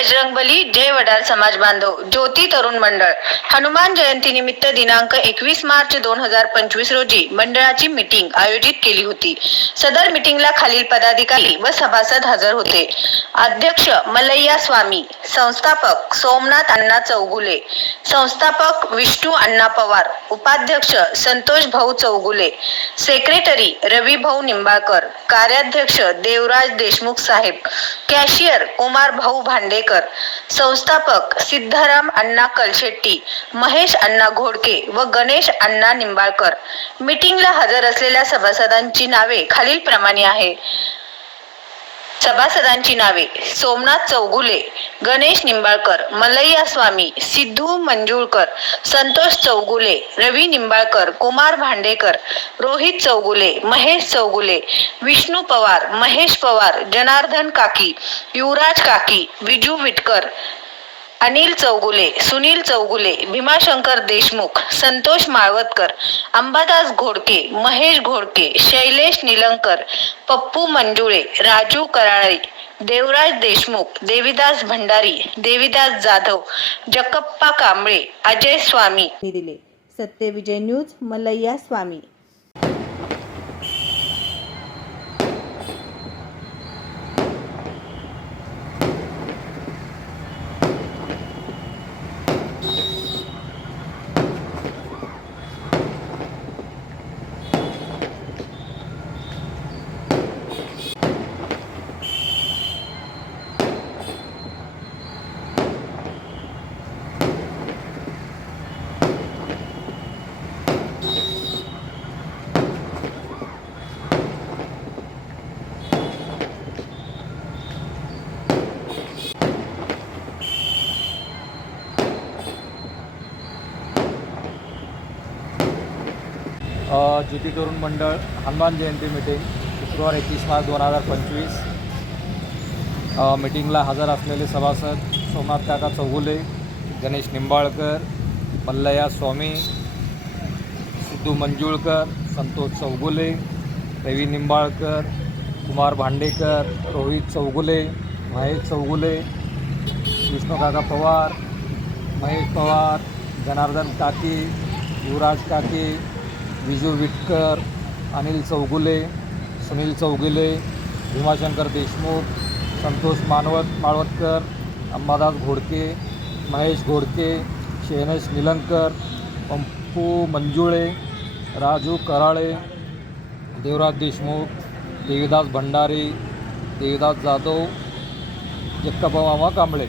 बजरंगबली जय वडार समाज बांधव ज्योती तरुण मंडळ. हनुमान जयंती निमित्त दिनांक एकवीस मार्च दोन हजार पंचवीस रोजी मंडळाची मीटिंग आयोजित केली होती. सदर मीटिंगला खालील पदाधिकारी व सभासद हजर होते. अध्यक्ष मलैया स्वामी संस्थापक सोमनाथ अण्णा चौगुले संस्थापक विष्णू अण्णा पवार उपाध्यक्ष संतोष भाऊ चौगुले सेक्रेटरी रवी भाऊ निंबाळकर कार्याध्यक्ष देवराज देशमुख साहेब कॅशियर कुमार भाऊ भांडेकर संस्थापक सिद्धाराम अण्णा कलशेट्टी महेश अण्णा घोडके व गणेश अण्णा निंबाळकर. मीटिंगला हजर असलेल्या सभासदांची नावे खालील प्रमाणे आहे. सभासदांची नावे? सोमनाथ चौगुले गणेश निंबाळकर मलैया स्वामी सिद्धू मंजुळकर संतोष चौगुले रवी निंबाळकर कुमार भांडेकर रोहित चौगुले महेश चौगुले विष्णू पवार महेश पवार जनार्दन काकी युवराज काकी विजू विटकर अनिल चौगुले सुनील चौगुले भीमाशंकर देशमुख संतोष माळवतकर अंबादास घोडके महेश घोडके शैलेश निलंकर पप्पू मंजुळे राजू कराळे देवराज देशमुख देविदास भंडारी देविदास जाधव जकप्पा कांबळे अजय स्वामी. दिले. सत्यविजय न्यूज मलय्या स्वामी. ज्योती तरुण मंडळ हनुमान जयंती मीटिंग शुक्रवार एकवीस मार्च दोन हजार पंचवीस. मिटिंगला मीटिंगला हजर असलेले सभासद सोमनाथ काका चौगुले गणेश निंबाळकर मल्लया स्वामी सिद्धू मंजुळकर संतोष चौगुले रवी निंबाळकर कुमार भांडेकर रोहित चौगुले महेश चौगुले विष्णूकाका पवार महेश पवार जनार्दन काकी युवराज काकी विजू विटकर अनिल चौगुले सुनील चौगुले भीमाशंकर देशमुख संतोष मानवत माळवतकर अंबादास घोडके महेश घोडके शहनेश निलंकर पंपू मंजुळे राजू कराळे देवराज देशमुख देवीदास भंडारी देवीदास जाधव जक्काबा मामा कांबळे.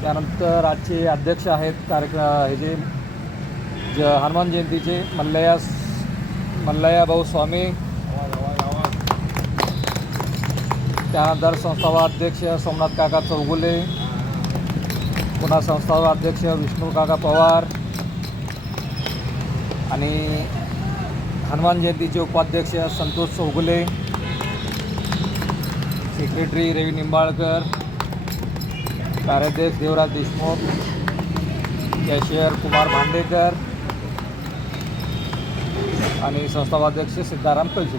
त्यानंतर आजचे अध्यक्ष आहेत कार्यक्र हे जे ज हनुमान जयंतीचे मल्लया मल्लया भाऊ स्वामी. त्यानंतर संस्थावाध्यक्ष सोमनाथ काका चौगुले. पुन्हा संस्थावाध्यक्ष विष्णू काका पवार. आणि हनुमान जयंतीचे उपाध्यक्ष संतोष चौगुले. सेक्रेटरी रवी निंबाळकर. कार्याध्यक्ष देवराज देशमुख. कॅशियर कुमार भांडेकर आणि संस्थावाध्यक्ष सिद्धाराम कलशे